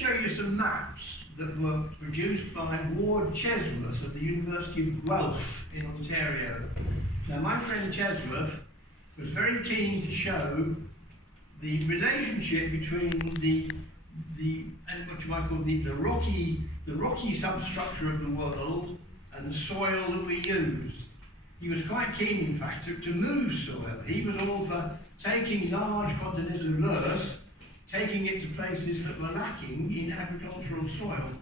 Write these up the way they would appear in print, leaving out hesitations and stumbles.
show you some maps that were produced by Ward Chesworth at the University of Guelph in Ontario. Now, my friend Chesworth was very keen to show the relationship between the what you might call the rocky substructure of the world and the soil that we use. He was quite keen, in fact, to move soil. He was all for taking large quantities of loess, taking it to places that were lacking in agricultural soil.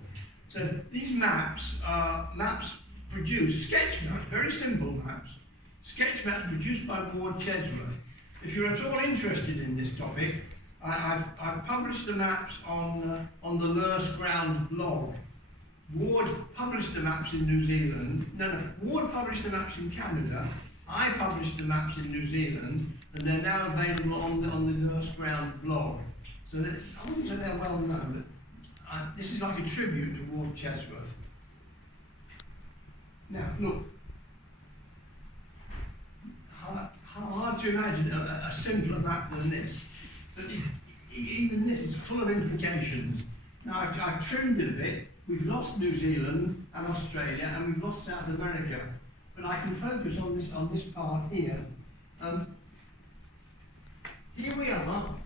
So these maps are maps produced, sketch maps, very simple maps, sketch maps produced by Ward Chesworth. If you're at all interested in this topic, I've published the maps on the Loess ground blog. Ward published the maps in New Zealand. Ward published the maps in Canada. I published the maps in New Zealand, and they're now available on the Loess ground blog. So that, I wouldn't say they're well known, but this is like a tribute to Ward Chesworth. Now, look, hard to imagine a simpler map than this. But even this is full of implications. Now, I've trimmed it a bit. We've lost New Zealand and Australia, and we've lost South America. But I can focus on this part here. Here we are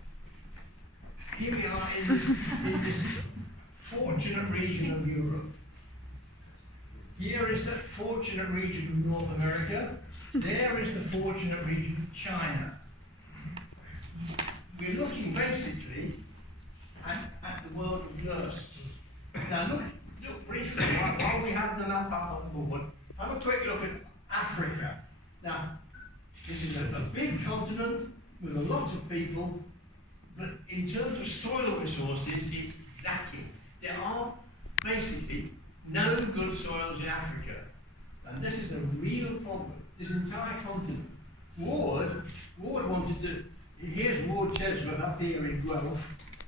in this fortunate region of Europe. Here is that fortunate region of North America. There is the fortunate region of China. We're looking basically at the world of Loess. Now look briefly, while we have the map up on board, have a quick look at Africa. Now, this is a big continent with a lot of people, but in terms of soil resources, it's lacking. There are basically no good soils in Africa, and this is a real problem. This entire continent. Ward wanted to, here's Ward Chesworth up here in Guelph.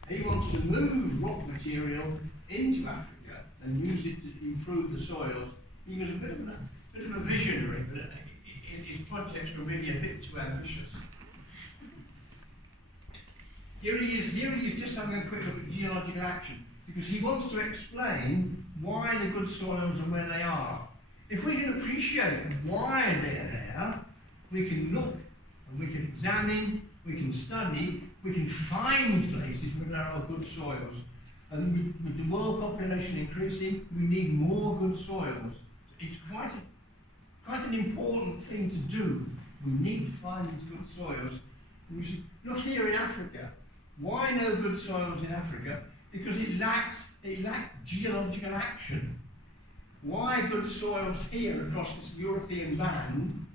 He wants to move rock material into Africa and use it to improve the soils. He was a bit of a visionary, but his projects were really a bit too ambitious. Here he is just having a quick look at geological action, because he wants to explain why the good soils are where they are. If we can appreciate why they're there, we can look and we can examine, we can study, we can find places where there are good soils. And with the world population increasing, we need more good soils. It's quite an important thing to do. We need to find these good soils. And you see, look here in Africa. Why no good soils in Africa? Because it lacked geological action. Why good soils here across this European land?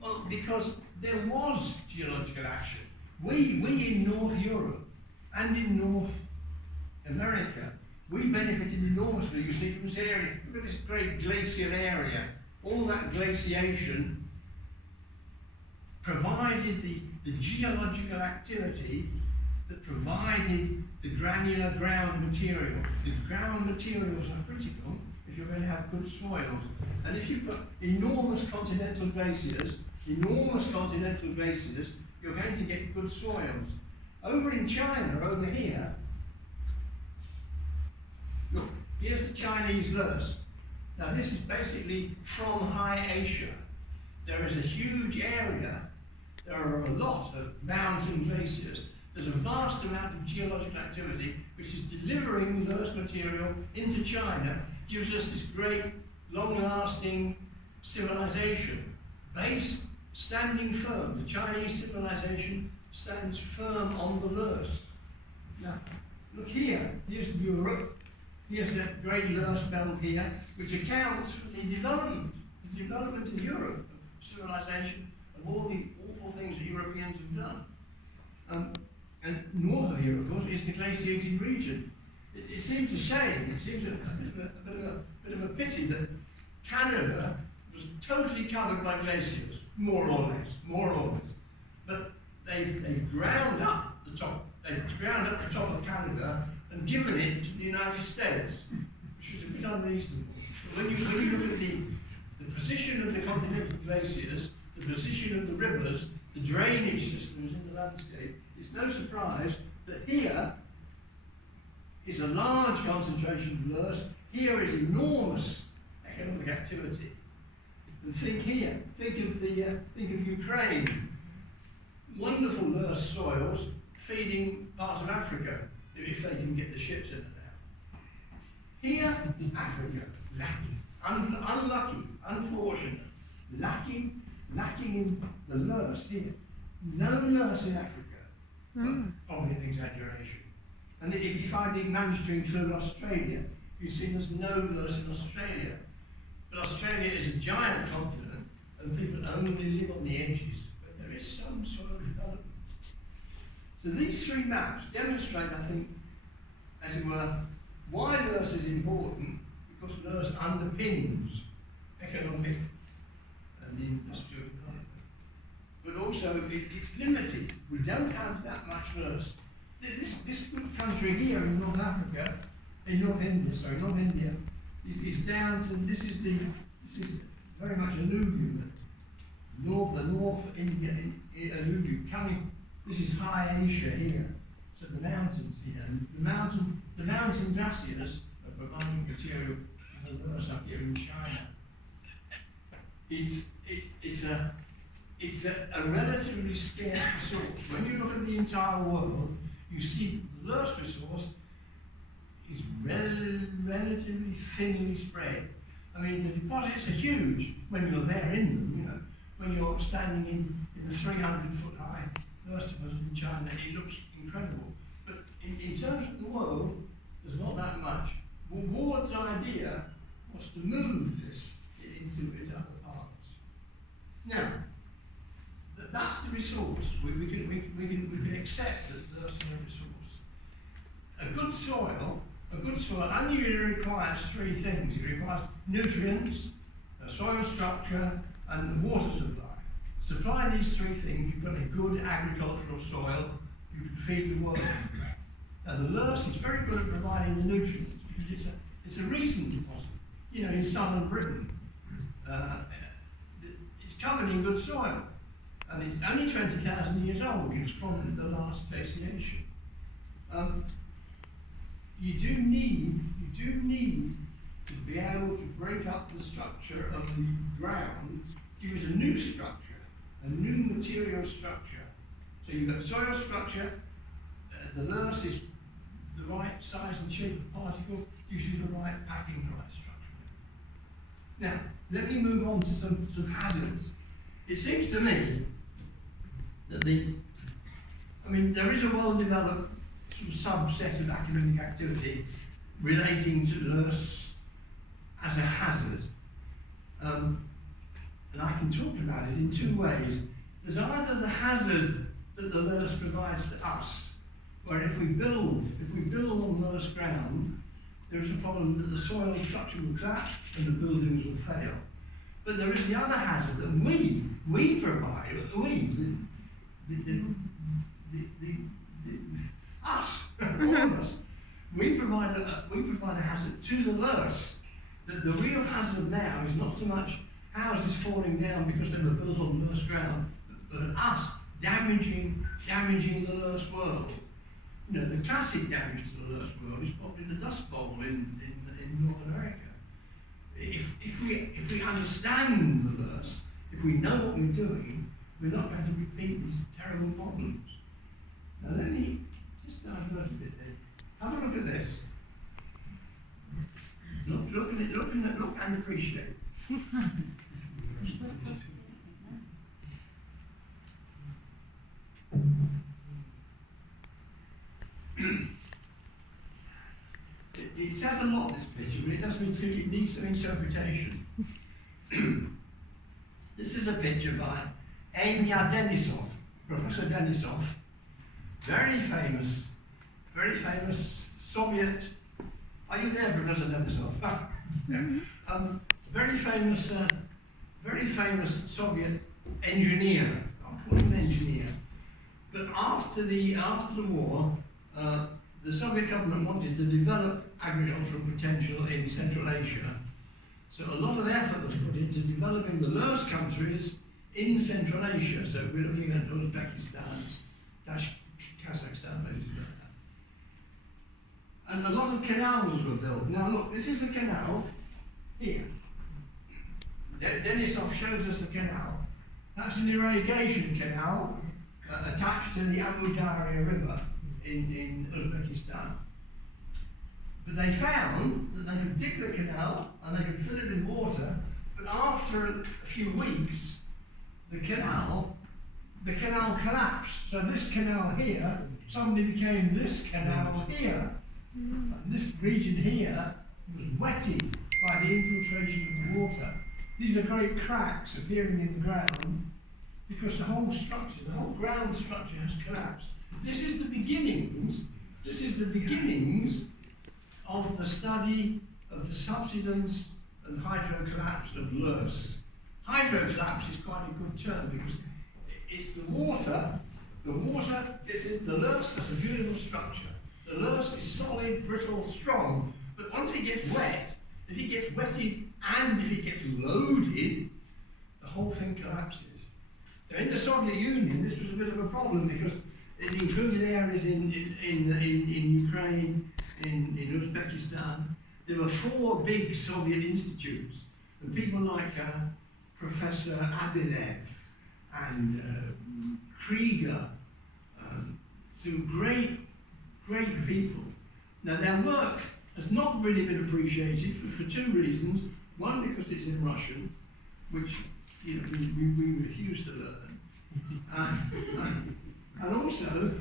Well, because there was geological action. We in North Europe and in North America, we benefited enormously, you see, from this area. Look at this great glacial area. All that glaciation provided the geological activity that provided the granular ground material. The ground materials are critical if you're going to have good soils. And if you've got enormous continental glaciers, you're going to get good soils. Over in China, over here, look, here's the Chinese Loess. Now this is basically from High Asia. There is a huge area, there are a lot of mountain glaciers. There's a vast amount of geological activity which is delivering Loess material into China, gives us this great, long-lasting civilization, based, standing firm. The Chinese civilization stands firm on the Loess. Now, look here, here's Europe, here's that great Loess belt here, which accounts for the development in Europe of civilization, of all the awful things that Europeans have done. And north of here, of course, is the glaciated region. It seems a shame, it seems a bit of a pity that Canada was totally covered by glaciers, more or less. But they've ground up the top of Canada and given it to the United States, which is a bit unreasonable. But when you look at the position of the continental glaciers, the position of the rivers, the drainage systems in the landscape, it's no surprise that here It's a large concentration of Loess. Here is enormous economic activity. And think here, think of Ukraine. Wonderful Loess soils feeding parts of Africa if they can get the ships in and out. Here, Africa, lacking, unlucky, unfortunate, lacking in the Loess here. No Loess in Africa, but probably an exaggeration. And if I didn't manage to include Australia, you see there's no Loess in Australia. But Australia is a giant continent, and people only live on the edges, but there is some soil development. So these three maps demonstrate, I think, as it were, why Loess is important, because Loess underpins economic and industrial development. But also, it's limited. We don't have that much Loess. This good country here in North Africa, North India, is down to, this is very much alluvium. The North India alluvium coming, this is high Asia here, so the mountains here, and the mountain glaciers are providing material for the Loess up here in China. It's a relatively scarce resource. When you look at the entire world, you see the Loess resource is relatively thinly spread. I mean, the deposits are huge when you're there in them, you know. When you're standing in the 300-foot high Loess deposit in China, it looks incredible. But in terms of the world, there's not that much. Well, Ward's idea was to move this into other parts. Now, that's the resource. We can accept that Loess is a resource. A good soil only requires three things. It requires nutrients, soil structure, and water supply. Supply these three things, you've got a good agricultural soil, you can feed the world. Now the Loess is very good at providing the nutrients because it's a recent deposit. You know, in southern Britain, it's covered in good soil, and it's only 20,000 years old. It's from the last glaciation. You do need to be able to break up the structure of the ground, give it a new structure, a new material structure. So you've got soil structure, the Loess is the right size and shape of particle, gives you the right packing, the right structure. Now, let me move on to some hazards. It seems to me that there is a well-developed sort of subset of academic activity relating to Loess as a hazard. And I can talk about it in two ways. There's either the hazard that the Loess provides to us, where if we build on Loess ground, there's a problem that the soil structure will collapse and the buildings will fail. But there is the other hazard that we provide, us, all of us, we provide a hazard to the Loess. The real hazard now is not so much houses falling down because they were built on Loess ground, but us damaging the Loess world. You know, the classic damage to the Loess world is probably the Dust Bowl in North America. If we understand the Loess, if we know what we're doing, we're not going to repeat these terrible problems. Now let me just divert a bit there. Have a look at this. Look at it, look and appreciate. It says a lot, this picture, but it needs some interpretation. This is a picture by Enya Denisov, Professor Denisov, very famous Soviet. Are you there, Professor Denisov? Very famous Soviet engineer. I'll call him an engineer. But after the war, the Soviet government wanted to develop agricultural potential in Central Asia. So a lot of effort was put into developing the Loess countries in Central Asia. So we're looking at Uzbekistan, Kazakhstan, basically like that. and a lot of canals were built. Now look, this is a canal here. Denisov shows us a canal. That's an irrigation canal attached to the Amu Darya River in Uzbekistan. But they found that they could dig the canal and they could fill it with water, but after a few weeks, the canal collapsed. So this canal here suddenly became this canal here. And this region here was wetted by the infiltration of the water. These are great cracks appearing in the ground because the whole structure, the whole ground structure has collapsed. This is the beginnings of the study of the subsidence and hydrocollapse of Loess. Hydrocollapse is quite a good term because it's the water, the Loess has a beautiful structure. The Loess is solid, brittle, strong, but once it gets wet, if it gets wetted and if it gets loaded, the whole thing collapses. Now in the Soviet Union, this was a bit of a problem because it included areas in Ukraine, in Uzbekistan. There were 4 big Soviet institutes, and people like Professor Abilev and Krieger, some great people. Now their work has not really been appreciated for 2 reasons. One, because it's in Russian, which we refuse to learn, and also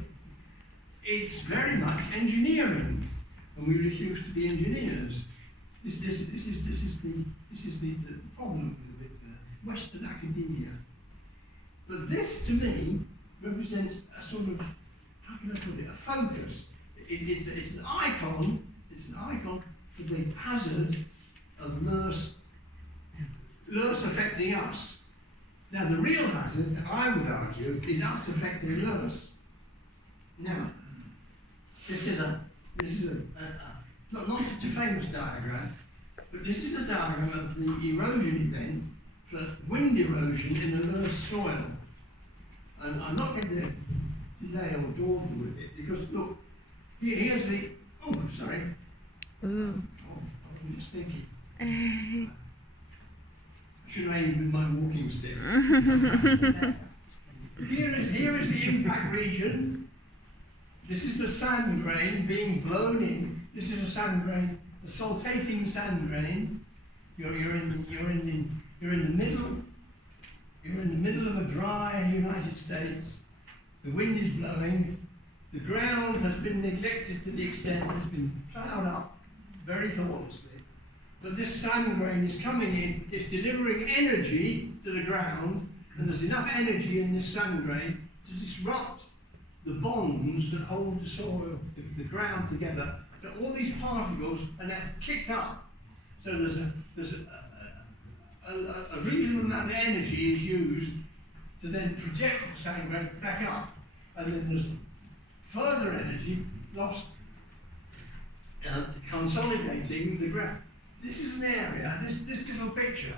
it's very much engineering, and we refuse to be engineers. This is the problem with Western academia. But this, to me, represents a sort of, how can I put it, a focus. It's an icon. It's an icon for the hazard of Loess affecting us. Now, the real hazard, I would argue, is us affecting Loess. Now, this is not such a famous diagram, but this is a diagram of the erosion event for wind erosion in the Loess soil. And I'm not going to delay or dawdle with it because look, here's the. Oh, sorry. Ooh. Oh, I was just thinking. I should have aimed with my walking stick. Here is the impact region. This is the sand grain being blown in. This is a sand grain, the saltating sand grain. You're in the middle. You're in the middle of a dry United States. The wind is blowing. The ground has been neglected to the extent that it's been ploughed up very thoughtlessly. But this sand grain is coming in, it's delivering energy to the ground, and there's enough energy in this sand grain to disrupt the bonds that hold the soil, the ground together. So all these particles are now kicked up. So there's a reasonable amount of energy is used to then project the sand grain back up. And then there's further energy lost consolidating the ground. This is an area, this little picture,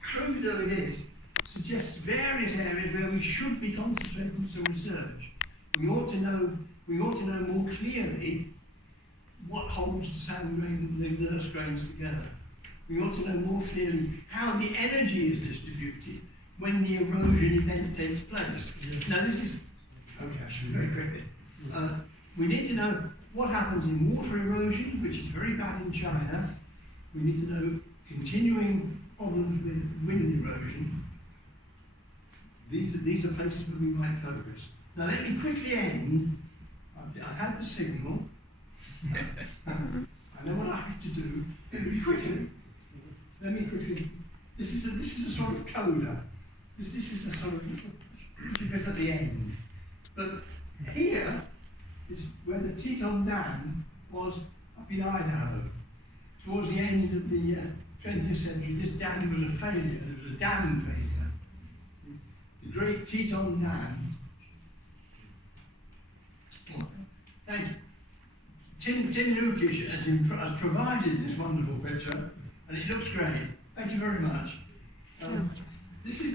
crude though it is, suggests various areas where we should be concentrating some research. We ought to know more clearly what holds the sand grain, the Loess grains together. We ought to know more clearly how the energy is distributed when the erosion event takes place. Now this is, okay, I should very quickly. We need to know what happens in water erosion, which is very bad in China. We need to know continuing problems with wind erosion. These are places where we might focus. Now let me quickly end. I've had the signal. I know what I have to do. Let me quickly. This is a sort of coda. This is a sort of bit at the end. But here is where the Teton Dam was up in Idaho. Towards the end of the 20th century, this dam was a failure. There was a dam failure. The Great Teton Dam. Thank you. Tim Lukish has provided this wonderful picture, and it looks great. Thank you very much. This is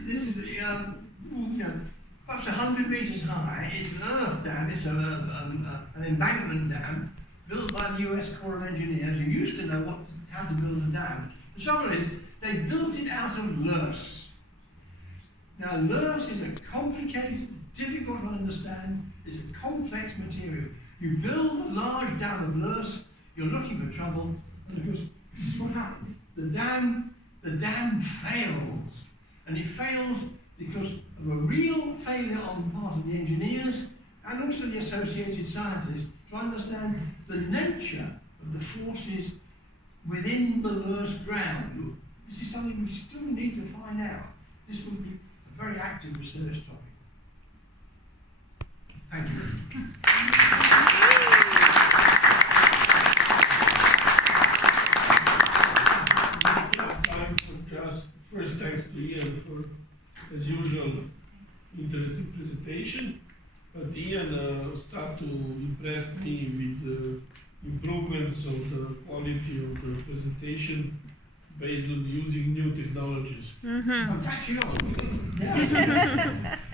perhaps 100 meters high. It's an earth dam. It's an embankment dam. built by the US Corps of Engineers, who used to know how to build a dam. The trouble is, they built it out of Loess. Now, Loess is a complicated, difficult to understand, it's a complex material. You build a large dam of Loess, you're looking for trouble, and of course, this is what happens. The dam fails, and it fails because of a real failure on the part of the engineers and also the associated scientists to understand the nature of the forces within the Loess ground. This is something we still need to find out. This will be a very active research topic. Thank you. Time for just first thanks to Ian for, as usual, interesting presentation. But Ian started to impress me with the improvements of the quality of the presentation based on using new technologies. Oh, that's yours.